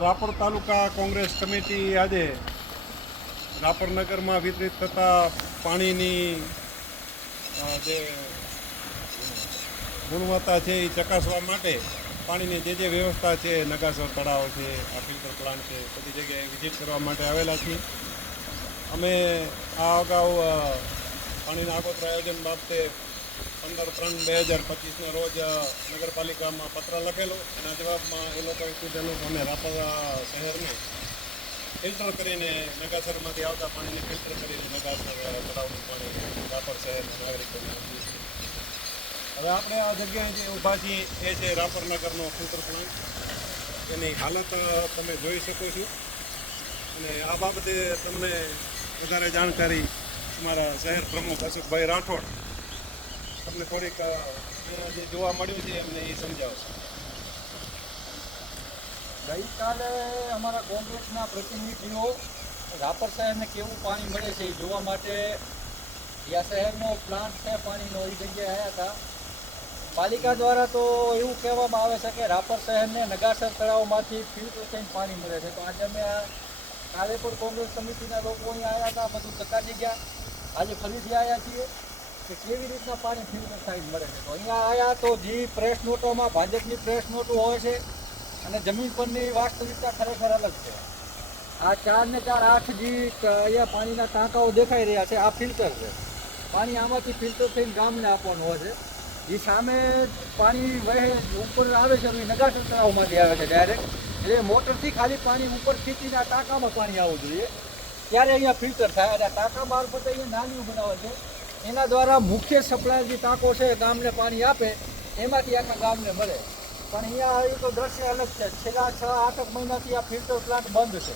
રાપર તાલુકા Congress committee આજે રાપર નગરમાં વિતરિત થતા પાણીની જે ગુણવત્તા છે એ ચકાસવા માટે પાણીની જે વ્યવસ્થા છે, નગાસર તળાવ છે, આ ફિલ્ટર પ્લાન્ટ છે, બધી જગ્યાએ વિઝિટ કરવા માટે આવેલા છીએ. અમે આ અગાઉ પાણીના આગોતરા આયોજન બાબતે 15/3/2025ના રોજ નગરપાલિકામાં પત્ર લખેલો. એના જવાબમાં એ લોકોએ કીધેલું કે અમે રાપર શહેરને ફિલ્ટર કરીને નગાસરમાંથી આવતા પાણીને ફિલ્ટર કરીને નગાસર તળાવનું પાણી રાપર શહેરના નાગરિકોને આપીએ છીએ. હવે આપણે આ જગ્યાએ જે ઊભા છીએ એ છે રાપર નગરનો ફિલ્ટર પ્લાન્ટ. એની હાલત તમે જોઈ શકો છો અને આ બાબતે તમને વધારે જાણકારી અમારા શહેર પ્રમુખ અશોકભાઈ રાઠોડ તમને થોડીક જે જોવા મળ્યું છે એમને એ સમજાવશે. ગઈકાલે અમારા કોંગ્રેસના પ્રતિનિધિઓ રાપર શહેરને કેવું પાણી મળે છે એ જોવા માટે જ્યાં શહેરનો પ્લાન્ટ છે પાણીનો એ જગ્યાએ આવ્યા હતા. પાલિકા દ્વારા તો એવું કહેવામાં આવે છે કે રાપર શહેરને નગાસર તળાવમાંથી ફિલ્ટર થઈને પાણી મળે છે. તો આજે અમે કાલે પણ કોંગ્રેસ સમિતિના લોકો અહીંયા આવ્યા હતા, બધું ચકાસી ગયા. આજે ફરીથી આવ્યા છીએ કે કેવી રીતના પાણી ફિલ્ટર થઈને મળે છે. તો અહીંયા આવ્યા તો જે પ્રેસ નોટોમાં ભાજપની પ્રેસ નોટો હોય છે અને જમીન પરની વાસ્તવિકતા ખરેખર અલગ છે. આ 4 ને 4 8 જે અહીંયા પાણીના ટાંકાઓ દેખાઈ રહ્યા છે, આ ફિલ્ટર છે. પાણી આમાંથી ફિલ્ટર થઈને ગામને આપવાનું હોય છે. જે સામે પાણી વહે ઉપર આવે છે એ નગાસર તળાવમાંથી આવે છે ડાયરેક્ટ. એટલે મોટરથી ખાલી પાણી ઉપર ખીચીને આ ટાંકામાં પાણી આવવું જોઈએ, ત્યારે અહીંયા ફિલ્ટર થાય. અને ટાંકા મારફતે અહીંયા નાલીઓ બનાવે છે, એના દ્વારા મુખ્ય સપ્લાય જે ટાંકો છે ગામને પાણી આપે, એમાંથી આખા ગામને મળે. પણ અહીંયા એ તો દ્રશ્ય અલગ છે. છેલ્લા 6-8 મહિનાથી આ ફિલ્ટર પ્લાન્ટ બંધ છે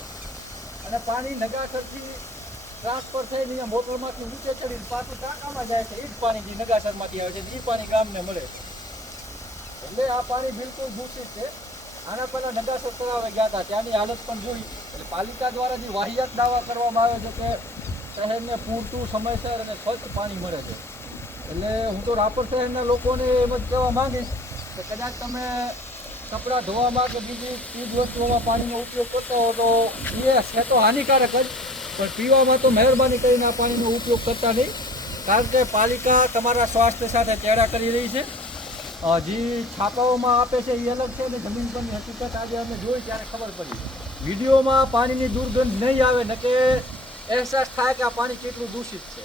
અને પાણી નગાસરથી ટ્રાન્સફર થઈને અહીંયા મોટરમાંથી નીચે ચડીને પાછું ટાંકામાં જાય છે. એ જ પાણી જે નગાસરમાંથી આવે છે એ પાણી ગામને મળે છે. એટલે આ પાણી બિલકુલ દૂષિત છે. આના પહેલાં નગાસર તળાવે ગયા હતા, ત્યાંની હાલત પણ જોઈ. એટલે પાલિકા દ્વારા જે વાહિયાત દાવા કરવામાં આવે છે કે શહેરને પૂરતું સમયસર અને સ્વચ્છ પાણી મળે છે. એટલે હું તો રાપર શહેરના લોકોને એમ જ કહેવા માંગીશ કે કદાચ તમે કપડાં ધોવામાં કે બીજી ચીજ વસ્તુઓમાં પાણીનો ઉપયોગ કરતા હો તો એ છે તો હાનિકારક જ, પણ પીવામાં તો મહેરબાની કરીને આ પાણીનો ઉપયોગ કરતા નહીં. કારણ કે પાલિકા તમારા સ્વાસ્થ્ય સાથે ચેડા કરી રહી છે. જે છાપાઓમાં આપે છે એ અલગ છે ને જમીન પરની હકીકત આજે અમે જોઈ ત્યારે ખબર પડી. વિડીયોમાં પાણીની દુર્ગંધ નહીં આવે ને કે અહેસાસ થાય કે આ પાણી કેટલું દૂષિત છે.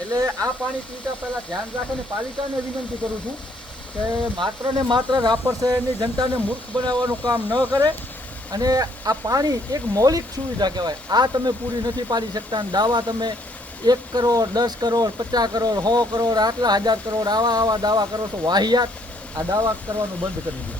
એટલે આ પાણી પીતા પહેલાં ધ્યાન રાખે. ને પાલિકાને વિનંતી કરું છું કે માત્ર ને માત્ર રાપર શહેરની જનતાને મૂર્ખ બનાવવાનું કામ ન કરે. અને આ પાણી એક મૌલિક સુવિધા કહેવાય, આ તમે પૂરી નથી પાડી શકતા. દાવા તમે 1 કરોડ 10 કરોડ 50 કરોડ 100 કરોડ આટલા 1000 કરોડ આવા દાવા કરો છો વાહિયાત. આ દાવા કરવાનું બંધ કરી દો.